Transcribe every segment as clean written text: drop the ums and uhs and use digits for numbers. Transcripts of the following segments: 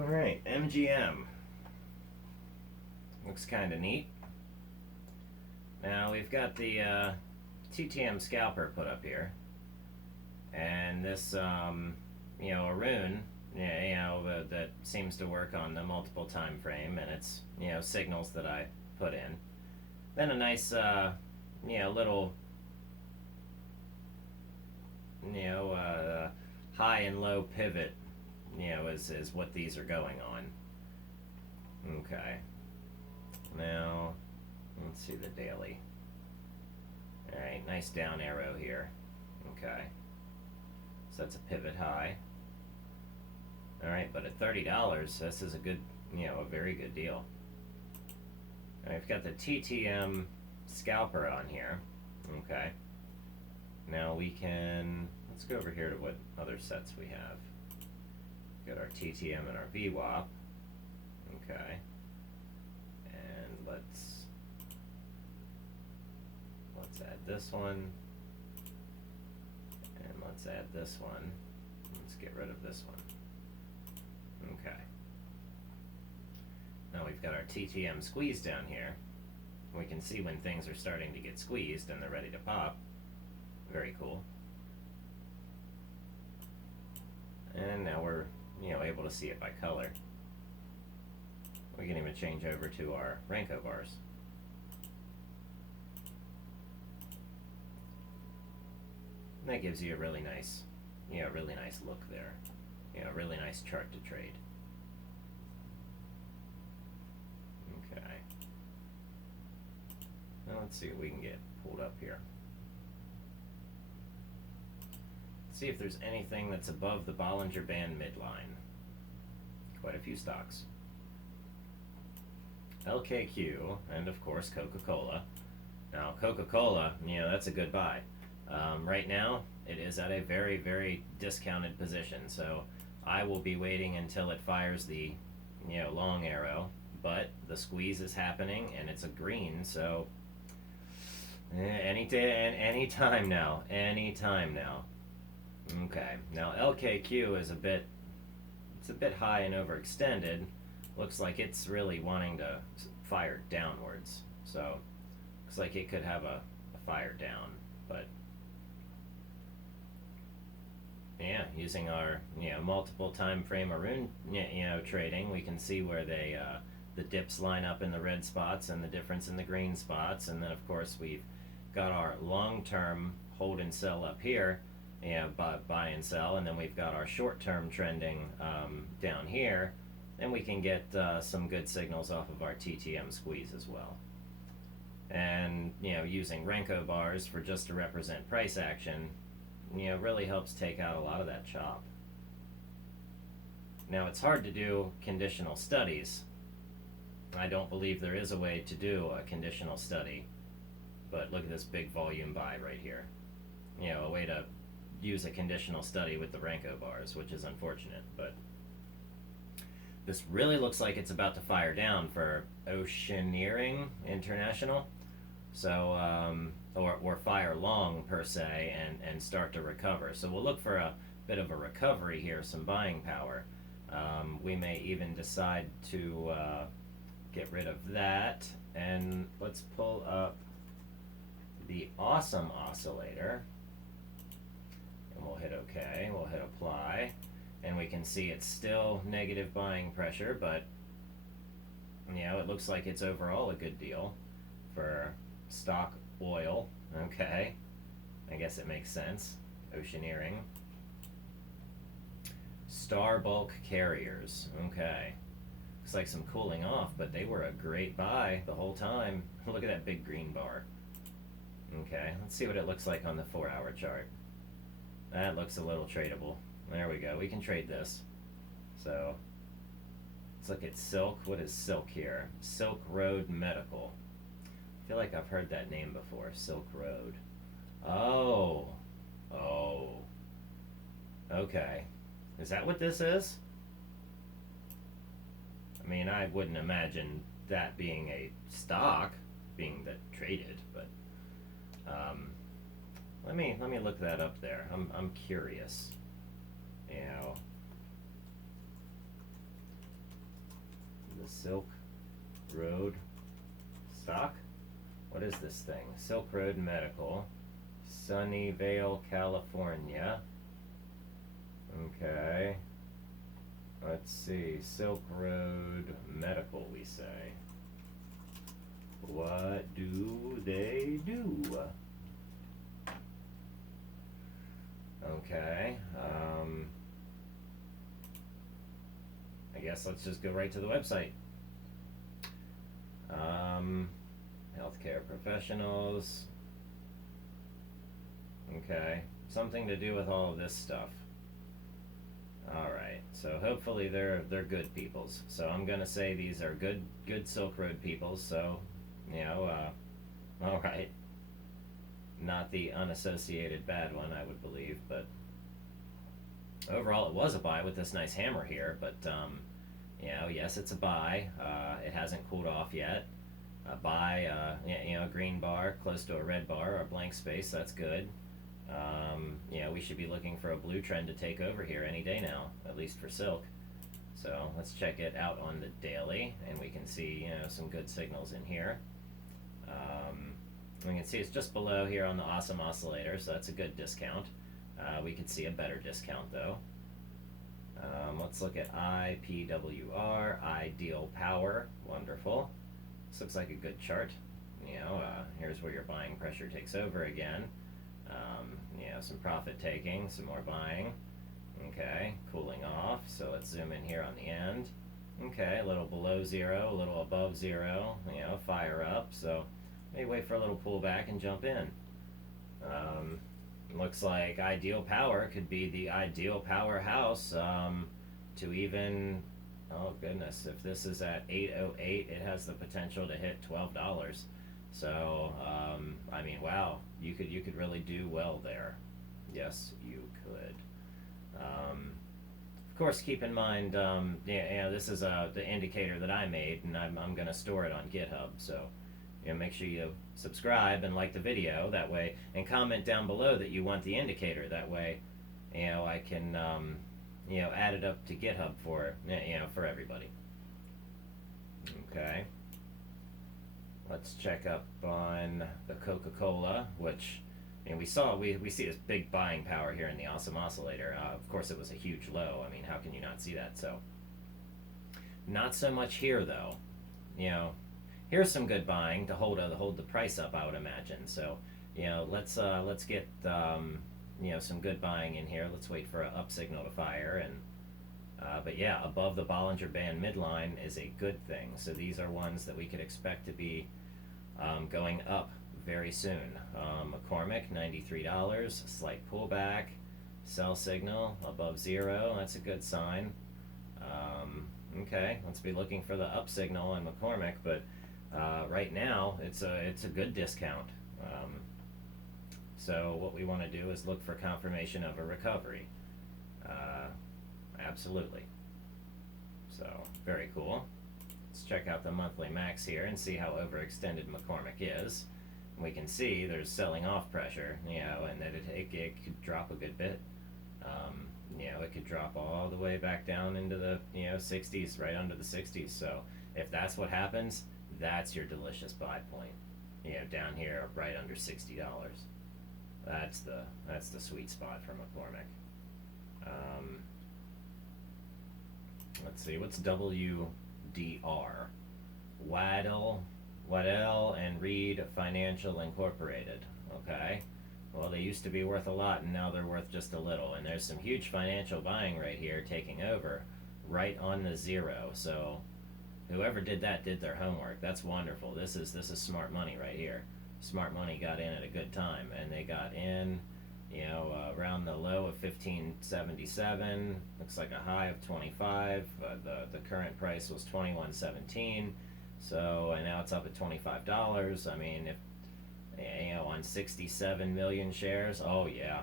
Alright, MGM. Looks kind of neat. Now we've got the TTM Scalper put up here. And this, AROON, that seems to work on the multiple time frame, and it's, signals that I put in. Then a nice, little, high and low pivot, is what these are going on. Okay. Now, let's see the daily. Alright, nice down arrow here. Okay. So that's a pivot high. Alright, but at $30, this is a good, a very good deal. I've got the TTM Scalper on here. Okay. Now we can, let's go over here to what other sets we have. Got our TTM and our VWAP. Okay. And let's add this one. And let's add this one. Let's get rid of this one. Okay. Now we've got our TTM squeeze down here. We can see when things are starting to get squeezed and they're ready to pop. Very cool. And now we're, able to see it by color. We can even change over to our Renko bars. And that gives you a really nice, really nice look there. A really nice chart to trade. Okay. Now let's see what we can get pulled up here. Let's see if there's anything that's above the Bollinger Band midline. Quite a few stocks. LKQ, and of course Coca-Cola. Now Coca-Cola, that's a good buy. Right now, it is at a very, very discounted position, so I will be waiting until it fires the, long arrow, but the squeeze is happening, and it's a green, so any time now. Okay, now LKQ is a bit high and overextended. Looks like it's really wanting to fire downwards, so looks like it could have a fire down, but yeah, using our multiple time frame AROON trading, we can see where they the dips line up in the red spots and the difference in the green spots, and then of course we've got our long-term hold and sell up here, buy and sell, and then we've got our short-term trending down here, and we can get some good signals off of our TTM squeeze as well. And using Renko bars for just to represent price action, really helps take out a lot of that chop. Now it's hard to do conditional studies. I don't believe there is a way to do a conditional study, but look at this big volume buy right here. A way to use a conditional study with the Renko bars, which is unfortunate, but this really looks like it's about to fire down for Oceaneering International. So, or fire long per se, and start to recover. So we'll look for a bit of a recovery here, some buying power. We may even decide to get rid of that, and let's pull up the awesome oscillator, and we'll hit OK, we'll hit apply, and we can see it's still negative buying pressure, but it looks like it's overall a good deal for stock oil. Okay, I guess it makes sense. Oceaneering. Star Bulk Carriers. Okay, looks like some cooling off, but they were a great buy the whole time. Look at that big green bar. Okay, let's see what it looks like on the 4-hour chart. That looks a little tradable. There we go, we can trade this. So let's look at Silk. What is Silk here? Silk Road Medical. I feel like I've heard that name before. Silk Road. Oh. Okay. Is that what this is? I mean, I wouldn't imagine that being a stock, being that traded, but let me look that up there. I'm curious. the Silk Road stock. What is this thing? Silk Road Medical, Sunnyvale, California. Okay. Let's see. Silk Road Medical, we say. What do they do? Okay. I guess let's just go right to the website. Healthcare professionals. Okay. Something to do with all of this stuff. Alright, so hopefully they're good peoples. So I'm gonna say these are good Silk Road peoples, so alright. Not the unassociated bad one, I would believe, but overall it was a buy with this nice hammer here, but yes, it's a buy. It hasn't cooled off yet. A buy, a green bar close to a red bar or a blank space, that's good. We should be looking for a blue trend to take over here any day now, at least for silk. So let's check it out on the daily, and we can see some good signals in here. We can see it's just below here on the awesome oscillator, so that's a good discount. We could see a better discount though. Let's look at IPWR, Ideal Power, wonderful. This looks like a good chart. Here's where your buying pressure takes over again. Some profit taking, some more buying. Okay, cooling off, so let's zoom in here on the end. Okay, a little below zero, a little above zero, fire up, so maybe wait for a little pullback and jump in. Looks like Ideal Power could be the ideal powerhouse to even, oh goodness, if this is at 808, it has the potential to hit $12. So, wow, you could really do well there. Yes, you could. Of course, keep in mind, this is the indicator that I made, and I'm going to store it on GitHub. So, make sure you subscribe and like the video that way, and comment down below that you want the indicator. That way, I can, add it up to GitHub for everybody. Okay. Let's check up on the Coca-Cola, which we see this big buying power here in the awesome oscillator. Of course, it was a huge low. I mean, how can you not see that? So, not so much here though. Here's some good buying to hold the price up, I would imagine. So, let's get some good buying in here. Let's wait for an up signal to fire, and but yeah, above the Bollinger Band midline is a good thing. So these are ones that we could expect to be going up very soon. McCormick, $93, slight pullback, sell signal above zero. That's a good sign. Okay, let's be looking for the up signal on McCormick, but right now it's a good discount. So what we want to do is look for confirmation of a recovery. Absolutely. So very cool. Let's check out the monthly max here and see how overextended McCormick is. We can see there's selling off pressure, and that it could drop a good bit. It could drop all the way back down into the 60s, right under the 60s. So if that's what happens, that's your delicious buy point. Down here right under $60. That's the sweet spot for McCormick. Let's see, what's WDR? Waddell and Reed Financial Incorporated. Okay. Well, they used to be worth a lot, and now they're worth just a little. And there's some huge financial buying right here taking over, right on the zero. So, whoever did that did their homework. That's wonderful. This is smart money right here. Smart money got in at a good time, and they got in, around the low of 1577. Looks like a high of 25. The current price was 21.17. So, and now it's up at $25. I mean, if on 67 million shares, oh yeah,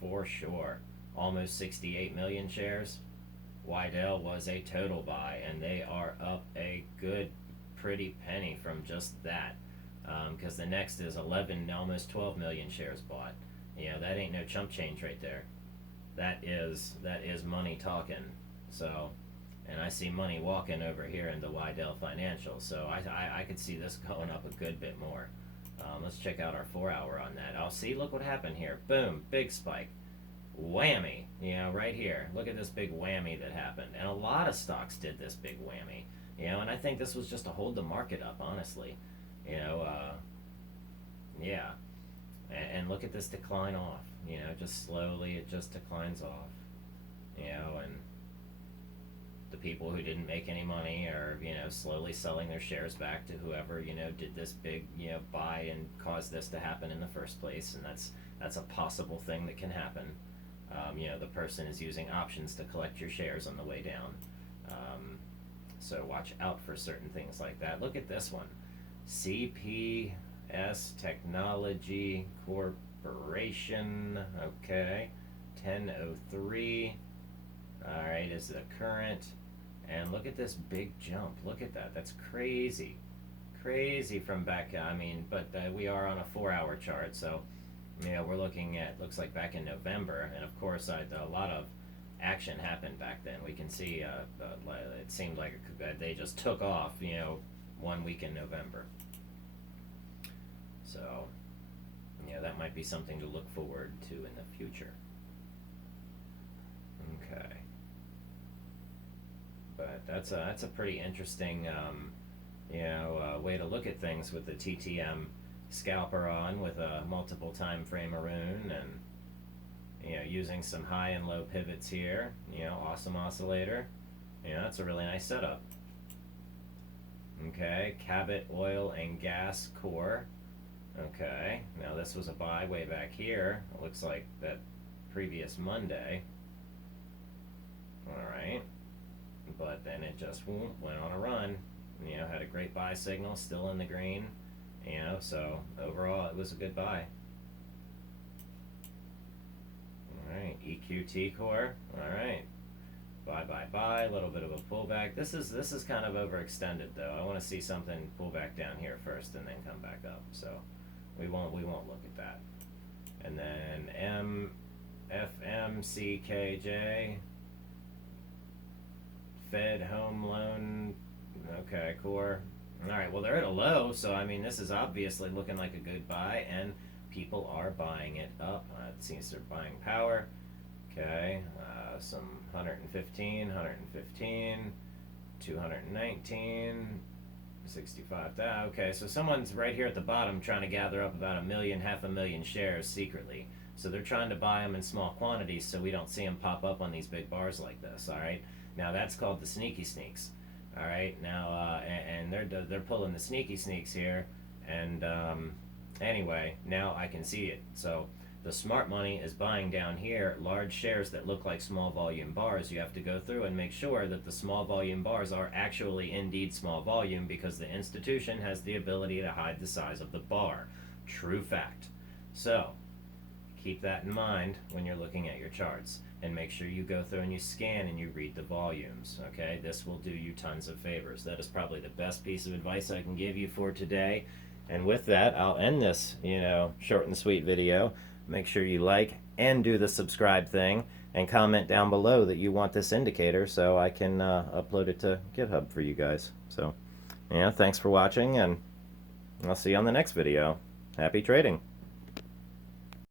for sure. Almost 68 million shares. Waddell was a total buy, and they are up a good, pretty penny from just that. Because the next is 11, almost 12 million shares bought. That ain't no chump change right there. That is money talking. So, and I see money walking over here into Wydell Financial, so I could see this going up a good bit more. Let's check out our 4-hour on that. Oh, see, look what happened here. Boom, big spike. Whammy, right here. Look at this big whammy that happened. And a lot of stocks did this big whammy, and I think this was just to hold the market up, honestly. Yeah. And look at this decline off, just slowly it just declines off, and the people who didn't make any money are, slowly selling their shares back to whoever, did this big, buy and cause this to happen in the first place. And that's a possible thing that can happen. The person is using options to collect your shares on the way down. So watch out for certain things like that. Look at this one. CPS Technology Corporation. Okay. 1003. Alright, is the current. And look at this big jump. Look at that. That's crazy. Crazy from back. But we are on a 4-hour chart, so we're looking at, looks like back in November, and of course a lot of action happened back then. We can see it seemed like they just took off, 1 week in November. So, that might be something to look forward to in the future. Okay. But that's a pretty interesting, way to look at things with the TTM scalper on with a multiple time frame AROON, and using some high and low pivots here. Awesome oscillator. That's a really nice setup. Okay, Cabot Oil and Gas Core. Okay, now this was a buy way back here. It looks like that previous Monday. Alright, but then it just went on a run. Had a great buy signal, still in the green. So overall it was a good buy. Alright, EQT Core. Alright, buy, a little bit of a pullback. This is kind of overextended though. I want to see something pull back down here first and then come back up. So we won't look at that. And then FMCKJ, Fed Home Loan. Okay, Core. Alright, well they're at a low, so this is obviously looking like a good buy, and people are buying it up. It seems they're buying power. Okay, some 115, 219, 65. Okay, so someone's right here at the bottom trying to gather up about 1 million, half a million shares secretly. So they're trying to buy them in small quantities so we don't see them pop up on these big bars like this. Alright, now that's called the sneaky sneaks. Alright, now, and they're pulling the sneaky sneaks here, and anyway, now I can see it. So the smart money is buying down here large shares that look like small volume bars. You have to go through and make sure that the small volume bars are actually indeed small volume, because the institution has the ability to hide the size of the bar. True fact. So keep that in mind when you're looking at your charts, and make sure you go through and you scan and you read the volumes. Okay, this will do you tons of favors. That is probably the best piece of advice I can give you for today. And with that, I'll end this short and sweet video. Make sure you like and do the subscribe thing, and comment down below that you want this indicator so I can upload it to GitHub for you guys. So thanks for watching, and I'll see you on the next video. Happy trading.